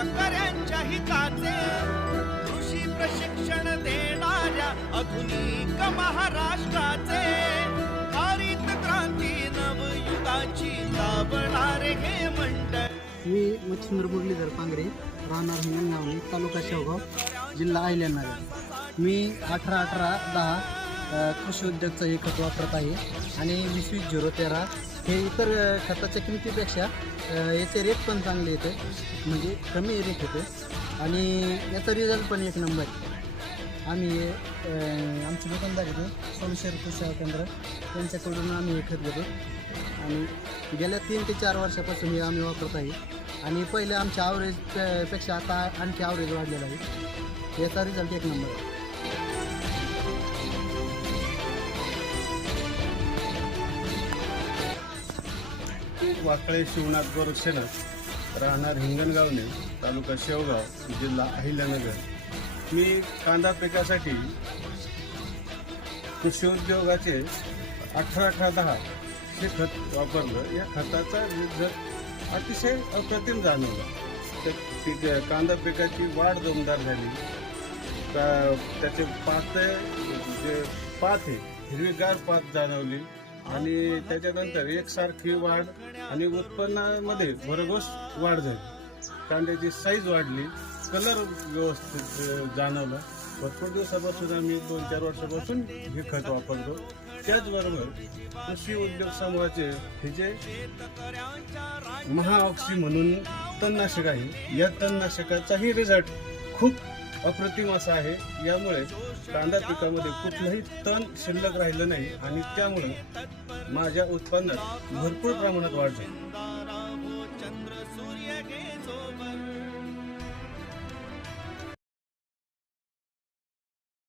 शेतकऱ्यांच्या हिताचे कृषी प्रशिक्षण देणाऱ्या आधुनिक महाराष्ट्राचे हरित क्रांती नवयुगाची लाभणारे हे मंडळ। मी मच्छिंद्र मुरलीधर पांगरे, राहणार हिंगणगावणी, तालुका शेवगाव, जिल्हा अहिल्यानगर। मी 18-18-10 कृषी उद्योगचं हे खत वापरत आहे आणि 20-20-0-13 हे इतर खताच्या किमतीपेक्षा याचे रेट पण चांगले येते, म्हणजे कमी रेट येते आणि याचा रिझल्ट पण एक नंबर आहे। आम्ही आमचे दुकानदार येतो सोमेश्वर कृषी केंद्र, त्यांच्याकडून आम्ही हे खत घेतो आणि गेल्या 3 ते 4 वर्षापासून हे आम्ही वापरत आहे आणि पहिले आमच्या ॲव्हरेजपेक्षा आता आणखी ॲव्हरेज वाढलेलं आहे। याचा रिझल्ट एक नंबर आहे। वाकळे शिवनाथ गोरक्षण, राहणार हिंगणगावणे, तालुका शेवगाव, जिल्हा अहिल्यानगर। मी कांदा पिकासाठी कृषी उद्योगाचे 18-18-10 हे खत वापरलं। या खताचा रिझल्ट अतिशय अप्रतिम जाणवला। तर कांदा पिकाची वाढ दमदार झाली, त्याचे जे पात आहे हिरवीगार पात जाणवली आणि त्याच्यानंतर एकसारखी वाढ आणि उत्पन्नामध्ये भरघोस वाढ झाली। कांद्याची साईज वाढली, कलर व्यवस्थित जाणवला। भरपूर दिवसापासून आम्ही 2-4 वर्षापासून हे खत वापरतो। त्याचबरोबर कृषी उद्योग समूहाचे हे जे महाऑक्सी म्हणून तणनाशक आहे, या तणनाशकाचाही रिझल्ट खूप अप्रतिम असा आहे। यामुळे कांदा पिकामध्ये कुठलंही तण शिल्लक राहिलं नाही आणि त्यामुळे माझ्या उत्पन्नात भरपूर प्रमाणात वाढ झाली।